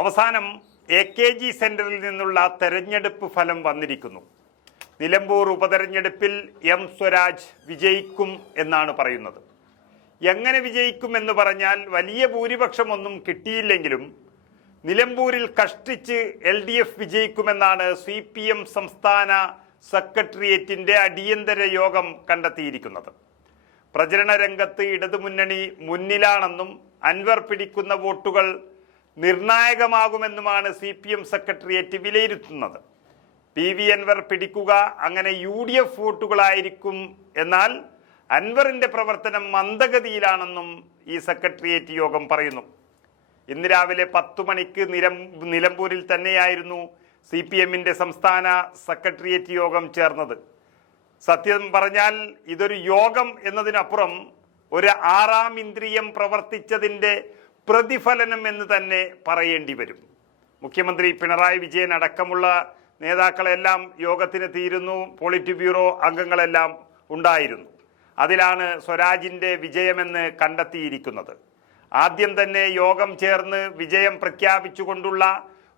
അവസാനം AKG സെന്ററിൽ നിന്നുള്ള തെരഞ്ഞെടുപ്പ് ഫലം വന്നിരിക്കുന്നു. നിലമ്പൂർ ഉപതെരഞ്ഞെടുപ്പിൽ M സ്വരാജ് വിജയിക്കും എന്നാണ് പറയുന്നത്. എങ്ങനെ വിജയിക്കും എന്ന് പറഞ്ഞാൽ വലിയ ഭൂരിപക്ഷമൊന്നും കിട്ടിയില്ലെങ്കിലും നിലമ്പൂരിൽ കഷ്ടിച്ച് LDF വിജയിക്കുമെന്നാണ് CPM സംസ്ഥാന സെക്രട്ടേറിയറ്റിന്റെ അടിയന്തര യോഗം കണ്ടെത്തിയിരിക്കുന്നത്. പ്രചരണ രംഗത്ത് ഇടതുമുന്നണി മുന്നിലാണെന്നും അൻവർ പിടിക്കുന്ന വോട്ടുകൾ നിർണായകമാകുമെന്നുമാണ് CPM സെക്രട്ടേറിയറ്റ് വിലയിരുത്തുന്നത്. PV അൻവർ പിടിക്കുക അങ്ങനെ UDF വോട്ടുകളായിരിക്കും, എന്നാൽ അൻവറിന്റെ പ്രവർത്തനം മന്ദഗതിയിലാണെന്നും ഈ സെക്രട്ടേറിയറ്റ് യോഗം പറയുന്നു. ഇന്ന് രാവിലെ 10 മണിക്ക് നിലമ്പൂരിൽ തന്നെയായിരുന്നു CPMന്റെ സംസ്ഥാന സെക്രട്ടേറിയറ്റ് യോഗം ചേർന്നത്. സത്യം പറഞ്ഞാൽ ഇതൊരു യോഗം എന്നതിനപ്പുറം ഒരു ആറാം ഇന്ദ്രിയം പ്രവർത്തിച്ചതിൻ്റെ പ്രതിഫലനം എന്ന് തന്നെ പറയേണ്ടി വരും. മുഖ്യമന്ത്രി പിണറായി വിജയൻ അടക്കമുള്ള നേതാക്കളെല്ലാം യോഗത്തിന് തീരുന്നു. പോളിറ്റ് ബ്യൂറോ അംഗങ്ങളെല്ലാം ഉണ്ടായിരുന്നു. അതിലാണ് സ്വരാജിൻ്റെ വിജയമെന്ന് കണ്ടെത്തിയിരിക്കുന്നത്. ആദ്യം തന്നെ യോഗം ചേർന്ന് വിജയം പ്രഖ്യാപിച്ചുകൊണ്ടുള്ള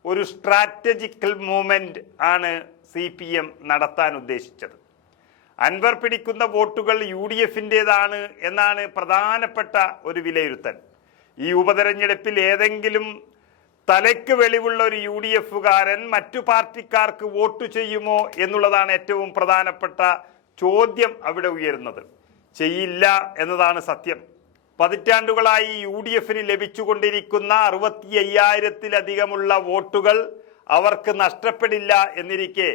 ഒരു സ്ട്രാറ്റജിക്കൽ മൂവ്മെന്റ് ആണ് CPM നടത്താൻ ഉദ്ദേശിച്ചത്. അൻവർ പിടിക്കുന്ന വോട്ടുകൾ UDFൻ്റേതാണ് എന്നാണ് പ്രധാനപ്പെട്ട ഒരു വിലയിരുത്തൽ. ഈ ഉപതെരഞ്ഞെടുപ്പിൽ ഏതെങ്കിലും തലയ്ക്ക് വെളിവുള്ള ഒരു UDFകാരൻ മറ്റു പാർട്ടിക്കാർക്ക് വോട്ട് ചെയ്യുമോ എന്നുള്ളതാണ് ഏറ്റവും പ്രധാനപ്പെട്ട ചോദ്യം അവിടെ ഉയരുന്നത്. ചെയ്യില്ല എന്നതാണ് സത്യം. പതിറ്റാണ്ടുകളായി UDFന് ലഭിച്ചുകൊണ്ടിരിക്കുന്ന 65,000-ലധികമുള്ള വോട്ടുകൾ അവർക്ക് നഷ്ടപ്പെടില്ല എന്നിരിക്കെ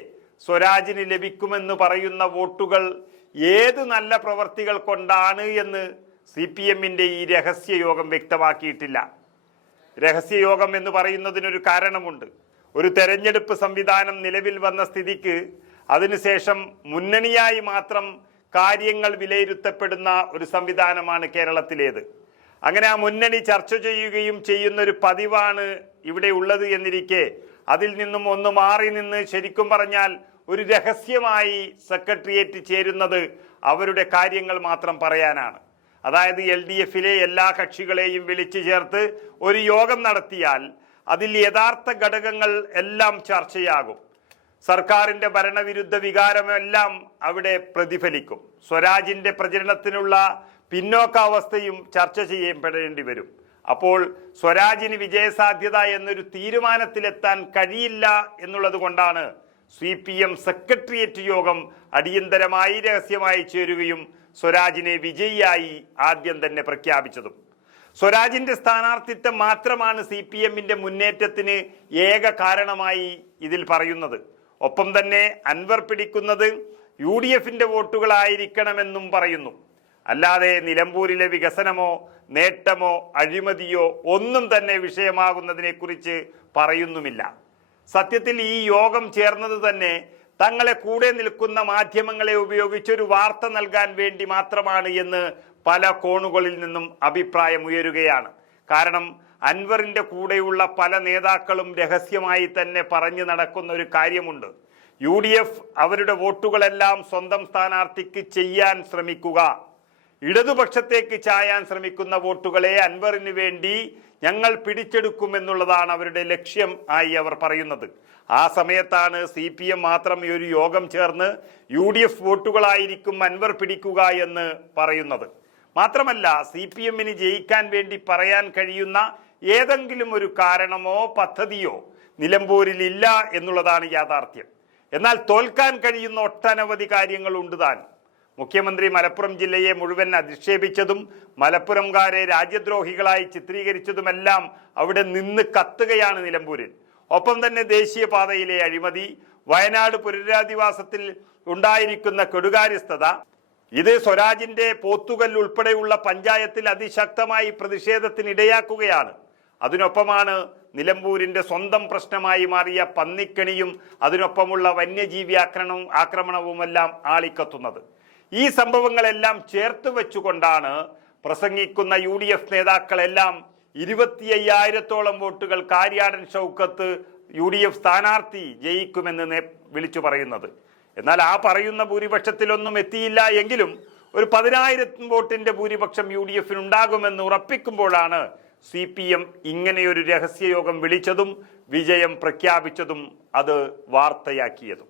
സ്വരാജിന് ലഭിക്കുമെന്ന് പറയുന്ന വോട്ടുകൾ ഏത് നല്ല പ്രവർത്തികൾ കൊണ്ടാണ് എന്ന് CPMന്റെ ഈ രഹസ്യയോഗം വ്യക്തമാക്കിയിട്ടില്ല. രഹസ്യയോഗം എന്ന് പറയുന്നതിനൊരു കാരണമുണ്ട്. ഒരു തെരഞ്ഞെടുപ്പ് സംവിധാനം നിലവിൽ വന്ന സ്ഥിതിക്ക് അതിനുശേഷം മുന്നണിയായി മാത്രം കാര്യങ്ങൾ വിലയിരുത്തപ്പെടുന്ന ഒരു സംവിധാനമാണ് കേരളത്തിലേത്. അങ്ങനെ ആ മുന്നണി ചർച്ച ചെയ്യുകയും ചെയ്യുന്നൊരു പതിവാണ് ഇവിടെ ഉള്ളത് എന്നിരിക്കെ അതിൽ നിന്നും ഒന്ന് മാറി നിന്ന് ശരിക്കും പറഞ്ഞാൽ ഒരു രഹസ്യമായി സെക്രട്ടേറിയറ്റ് ചേരുന്നത് അവരുടെ കാര്യങ്ങൾ മാത്രം പറയാനാണ്. അതായത് LDFലെ എല്ലാ കക്ഷികളെയും വിളിച്ചു ചേർത്ത് ഒരു യോഗം നടത്തിയാൽ അതിൽ യഥാർത്ഥ ഘടകങ്ങൾ എല്ലാം ചർച്ചയാകും. സർക്കാരിൻ്റെ ഭരണവിരുദ്ധ വികാരമെല്ലാം അവിടെ പ്രതിഫലിക്കും. സ്വരാജിൻ്റെ പ്രചരണത്തിനുള്ള പിന്നോക്കാവസ്ഥയും ചർച്ച ചെയ്യപ്പെടേണ്ടി വരും. അപ്പോൾ സ്വരാജിന് വിജയസാധ്യത എന്നൊരു തീരുമാനത്തിലെത്താൻ കഴിയില്ല എന്നുള്ളത് കൊണ്ടാണ് CPM സെക്രട്ടേറിയറ്റ് യോഗം അടിയന്തരമായി രഹസ്യമായി ചേരുകയും സ്വരാജിനെ വിജയിയായി ആദ്യം തന്നെ പ്രഖ്യാപിച്ചതും. സ്വരാജിന്റെ സ്ഥാനാർത്ഥിത്വം മാത്രമാണ് CPMന്റെ മുന്നേറ്റത്തിന് ഏക കാരണമായി ഇതിൽ പറയുന്നത്. ഒപ്പം തന്നെ അൻവർ പിടിക്കുന്നത് UDFന്റെ വോട്ടുകളായിരിക്കണമെന്നും പറയുന്നു. അല്ലാതെ നിലമ്പൂരിലെ വികസനമോ നേട്ടമോ അഴിമതിയോ ഒന്നും തന്നെ വിഷയമാകുന്നതിനെക്കുറിച്ച് പറയുന്നുമില്ല. സത്യത്തിൽ ഈ യോഗം ചേർന്നത് തന്നെ തങ്ങളെ കൂടെ നിൽക്കുന്ന മാധ്യമങ്ങളെ ഉപയോഗിച്ചൊരു വാർത്ത നൽകാൻ വേണ്ടി മാത്രമാണ് എന്ന് പല കോണുകളിൽ നിന്നും അഭിപ്രായം ഉയരുകയാണ്. കാരണം അൻവറിന്റെ കൂടെയുള്ള പല നേതാക്കളും രഹസ്യമായി തന്നെ പറഞ്ഞു നടക്കുന്ന ഒരു കാര്യമുണ്ട്. UDF അവരുടെ വോട്ടുകളെല്ലാം സ്വന്തം സ്ഥാനാർത്ഥിക്ക് ചെയ്യാൻ ശ്രമിക്കുക, ഇടതുപക്ഷത്തേക്ക് ചായാൻ ശ്രമിക്കുന്ന വോട്ടുകളെ അൻവറിന് വേണ്ടി ഞങ്ങൾ പിടിച്ചെടുക്കുമെന്നുള്ളതാണ് അവരുടെ ലക്ഷ്യം ആയി അവർ പറയുന്നത്. ആ സമയത്താണ് CPM മാത്രം ഈ ഒരു യോഗം ചേർന്ന് UDF വോട്ടുകളായിരിക്കും അൻവർ പിടിക്കുക എന്ന് പറയുന്നത്. മാത്രമല്ല CPMന് ജയിക്കാൻ വേണ്ടി പറയാൻ കഴിയുന്ന ഏതെങ്കിലും ഒരു കാരണമോ പദ്ധതിയോ നിലമ്പൂരിൽ ഇല്ല എന്നുള്ളതാണ് യാഥാർത്ഥ്യം. എന്നാൽ തോൽക്കാൻ കഴിയുന്ന ഒട്ടനവധി കാര്യങ്ങളുണ്ട് താൻ. മുഖ്യമന്ത്രി മലപ്പുറം ജില്ലയെ മുഴുവൻ അധിക്ഷേപിച്ചതും മലപ്പുറംകാരെ രാജ്യദ്രോഹികളായി ചിത്രീകരിച്ചതുമെല്ലാം അവിടെ നിന്ന് കത്തുകയാണ് നിലമ്പൂരിൽ. ഒപ്പം തന്നെ ദേശീയപാതയിലെ അഴിമതി, വയനാട് പുനരധിവാസത്തിൽ ഉണ്ടായിരിക്കുന്ന കെടുകാര്യസ്ഥത, ഇത് സ്വരാജിന്റെ പോത്തുകൽ ഉൾപ്പെടെയുള്ള പഞ്ചായത്തിൽ അതിശക്തമായി പ്രതിഷേധത്തിനിടയാക്കുകയാണ്. അതിനൊപ്പമാണ് നിലമ്പൂരിന്റെ സ്വന്തം പ്രശ്നമായി മാറിയ പന്നിക്കണിയും അതിനൊപ്പമുള്ള വന്യജീവി ആക്രമണവുമെല്ലാം ആളിക്കത്തുന്നത്. ഈ സംഭവങ്ങളെല്ലാം ചേർത്ത് വെച്ചുകൊണ്ടാണ് പ്രസംഗിക്കുന്ന UDF നേതാക്കളെല്ലാം 25,000-ഓളം വോട്ടുകൾ കാര്യാടൻ ഷൗക്കത്ത് UDF സ്ഥാനാർത്ഥി ജയിക്കുമെന്ന് വിളിച്ചു പറയുന്നത്. എന്നാൽ ആ പറയുന്ന ഭൂരിപക്ഷത്തിലൊന്നും എത്തിയില്ല എങ്കിലും ഒരു 10,000 വോട്ടിന്റെ ഭൂരിപക്ഷം UDFനുണ്ടാകുമെന്ന് ഉറപ്പിക്കുമ്പോഴാണ് CPM ഇങ്ങനെയൊരു രഹസ്യയോഗം വിളിച്ചതും വിജയം പ്രഖ്യാപിച്ചതും അത് വാർത്തയാക്കിയതും.